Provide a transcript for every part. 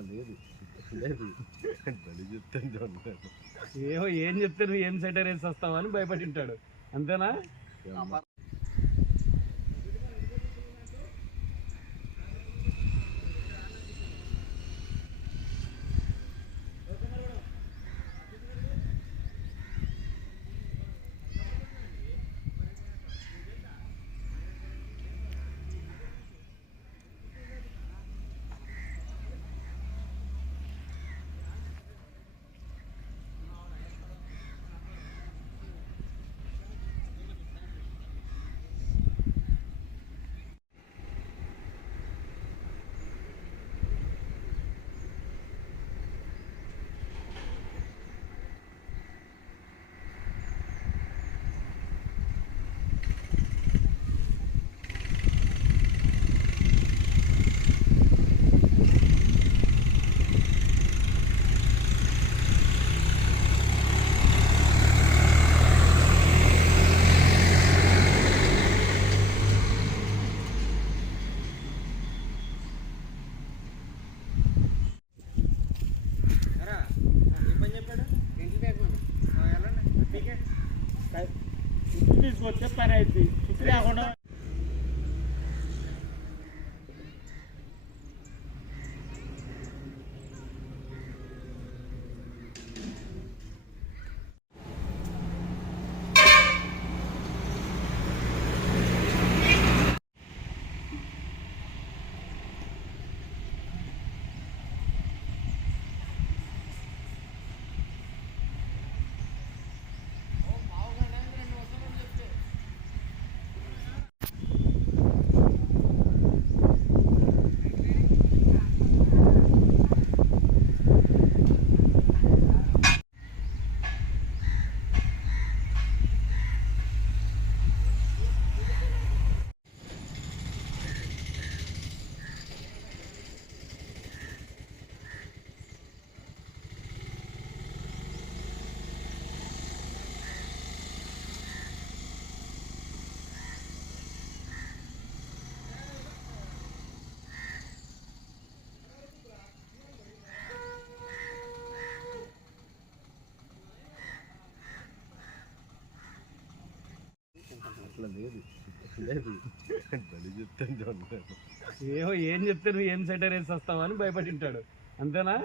లేదు. లేదు. ఏమో ఏం చెప్తే నువ్వు ఏం సెటర్ వేసి వస్తావు అని భయపడి ఉంటాడు. అంతేనా? तीस वर्ष करायची. दुसऱ्या होणार అట్లా లేదు. లేదు. బలి చెప్తాను ఏమో ఏం చెప్తే నువ్వు ఏం సెటర్ వేసి వస్తావు అని భయపడి ఉంటాడు. అంతేనా?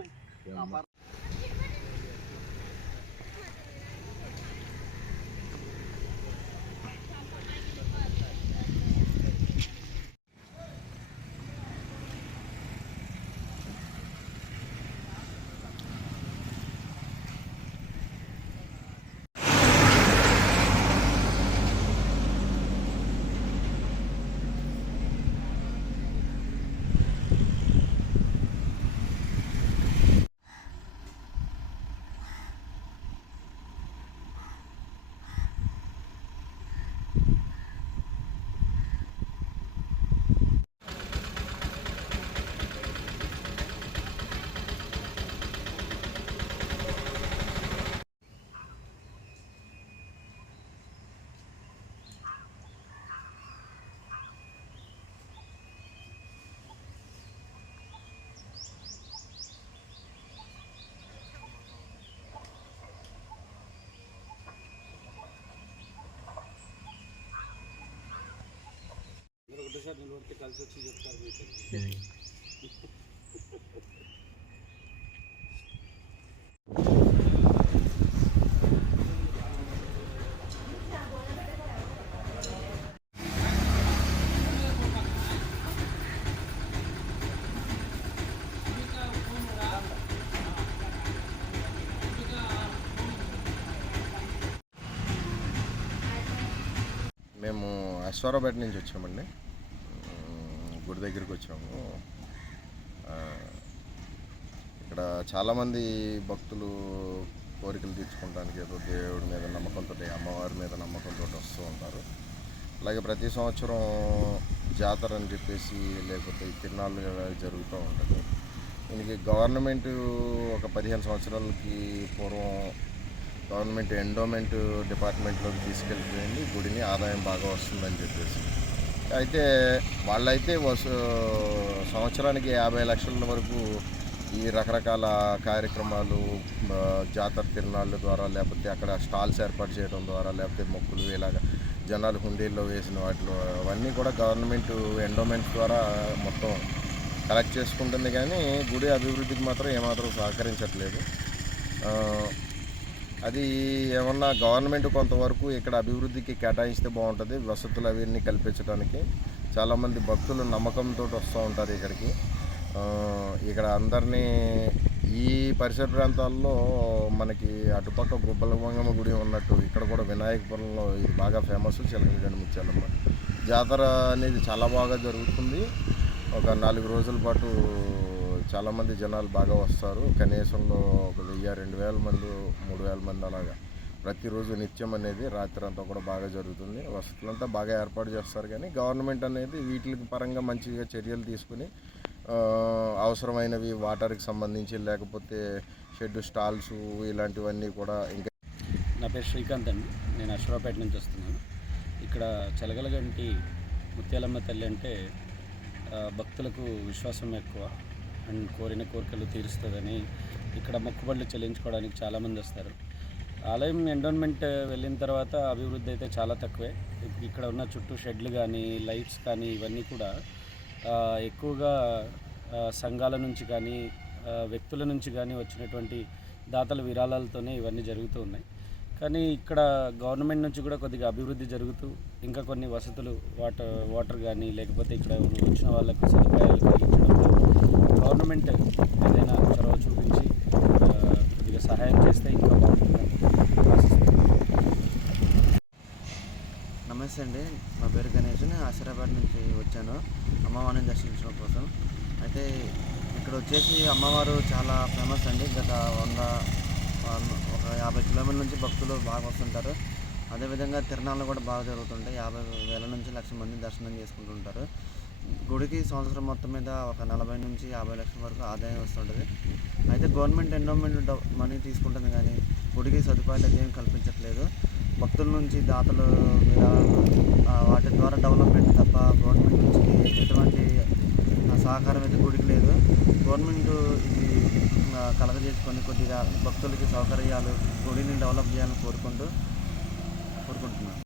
ఒకటేసారి నిలబడితే కలిసి వచ్చి చెప్తారు మీకు. మేము అశ్వారాపేట నుంచి వచ్చామండి. గుడి దగ్గరికి వచ్చాము. ఇక్కడ చాలామంది భక్తులు కోరికలు తీర్చుకోవడానికి ఏదో దేవుడి మీద నమ్మకంతో అమ్మవారి మీద నమ్మకంతో వస్తూ ఉంటారు. అలాగే ప్రతి సంవత్సరం జాతర అని చెప్పేసి లేకపోతే తిరునాళ్ళు జరుగుతూ ఉంటుంది. దీనికి గవర్నమెంట్ ఒక పదిహేను సంవత్సరాలకి పూర్వం గవర్నమెంట్ ఎండోమెంట్ డిపార్ట్మెంట్లోకి తీసుకెళ్ళిపోయింది. గుడిని ఆదాయం బాగా వస్తుందని చెప్పేసి. అయితే వాళ్ళైతే సంవత్సరానికి యాభై లక్షల వరకు ఈ రకరకాల కార్యక్రమాలు జాతర తిరునాళ్ళ ద్వారా లేకపోతే అక్కడ స్టాల్స్ ఏర్పాటు చేయడం ద్వారా లేకపోతే మొక్కులు ఇలాగ జనాలు హుండీల్లో వేసిన వాటిలో అవన్నీ కూడా గవర్నమెంట్ ఎండోమెంట్ ద్వారా మొత్తం కలెక్ట్ చేసుకుంటుంది కానీ గుడి అభివృద్ధికి మాత్రం ఏమాత్రం సహకరించట్లేదు. అది ఏమన్నా గవర్నమెంట్ కొంతవరకు ఇక్కడ అభివృద్ధికి కేటాయిస్తే బాగుంటుంది వసతులు అవన్నీ కల్పించడానికి. చాలామంది భక్తులు నమ్మకంతో వస్తూ ఉంటారు ఇక్కడికి. ఇక్కడ అందరినీ ఈ పరిసర ప్రాంతాల్లో మనకి అటుపక్క గుబ్బలమంగమ్మ గుడి ఉన్నట్టు ఇక్కడ కూడా వినాయకపురంలో ఇది బాగా ఫేమస్ చిలకలగండి ముత్యాలమ్మ. జాతర అనేది చాలా బాగా జరుగుతుంది. ఒక నాలుగు రోజుల పాటు చాలామంది జనాలు బాగా వస్తారు. కనీసంలో ఒక వెయ్యి రెండు వేల మంది మూడు వేల మంది అలాగా. ప్రతిరోజు నిత్యం అనేది రాత్రి అంతా కూడా బాగా జరుగుతుంది. వసతులంతా బాగా ఏర్పాటు చేస్తారు కానీ గవర్నమెంట్ అనేది వీటికి పరంగా మంచిగా చర్యలు తీసుకుని అవసరమైనవి వాటర్కి సంబంధించి లేకపోతే షెడ్ స్టాల్స్ ఇలాంటివన్నీ కూడా ఇంకా నా పేరు శ్రీకాంత్ అండి. నేను అశ్వరాపేట నుంచి వస్తున్నాను. ఇక్కడ చెలగలగంటి ముత్యాలమ్మ తల్లి అంటే భక్తులకు విశ్వాసం ఎక్కువ. అండ్ కోరిన కోరికలు తీరుస్తుందని ఇక్కడ మొక్కుబడులు చెల్లించుకోవడానికి చాలామంది వస్తారు. ఆలయం ఎండోన్మెంట్ వెళ్ళిన తర్వాత అభివృద్ధి అయితే చాలా తక్కువే. ఇక్కడ ఉన్న చుట్టూ షెడ్లు కానీ లైట్స్ కానీ ఇవన్నీ కూడా ఎక్కువగా సంఘాల నుంచి కానీ వ్యక్తుల నుంచి కానీ వచ్చినటువంటి దాతల విరాళాలతోనే ఇవన్నీ జరుగుతూ ఉన్నాయి. కానీ ఇక్కడ గవర్నమెంట్ నుంచి కూడా కొద్దిగా అభివృద్ధి జరుగుతూ ఇంకా కొన్ని వసతులు వాటర్ వాటర్ కానీ లేకపోతే ఇక్కడ వచ్చిన వాళ్ళకు సదుపాయాలు కలిగించడంలో గవర్నమెంట్ ఏదైనా చొరవ చూపించి కొద్దిగా సహాయం చేస్తే ఇంకా బాగుంటుందని నమస్తే అండి. నా పేరు గణేష్. నేను ఆసిరాబాద్ నుంచి వచ్చాను. అమ్మవారిని దర్శించడం కోసం. అయితే ఇక్కడ వచ్చేసి అమ్మవారు చాలా ఫేమస్ అండి. గత వంద- ఒక యాభై కిలోమీటర్ల నుంచి భక్తులు బాగా వస్తుంటారు. అదేవిధంగా తిరణాలు కూడా బాగా జరుగుతుంటాయి. యాభై వేల నుంచి లక్ష మంది దర్శనం చేసుకుంటుంటారు. గుడికి సంవత్సరం మొత్తం మీద ఒక నలభై నుంచి యాభై లక్షల వరకు ఆదాయం వస్తుంటుంది. అయితే గవర్నమెంట్ ఎండోమెంట్ మనీ తీసుకుంటుంది కానీ గుడికి సదుపాయాలు అయితే ఏం కల్పించట్లేదు. భక్తుల నుంచి దాతలు విరాళాలు వాటి ద్వారా డెవలప్మెంట్ తప్ప గవర్నమెంట్ నుంచి ఎటువంటి సహకారం అయితే గుడికి లేదు. గవర్నమెంట్ ఇది కలగజేసుకొని కొద్దిగా భక్తులకి సౌకర్యాలు గుడిని డెవలప్ చేయాలని కోరుకుంటూ కోరుకుంటున్నాను.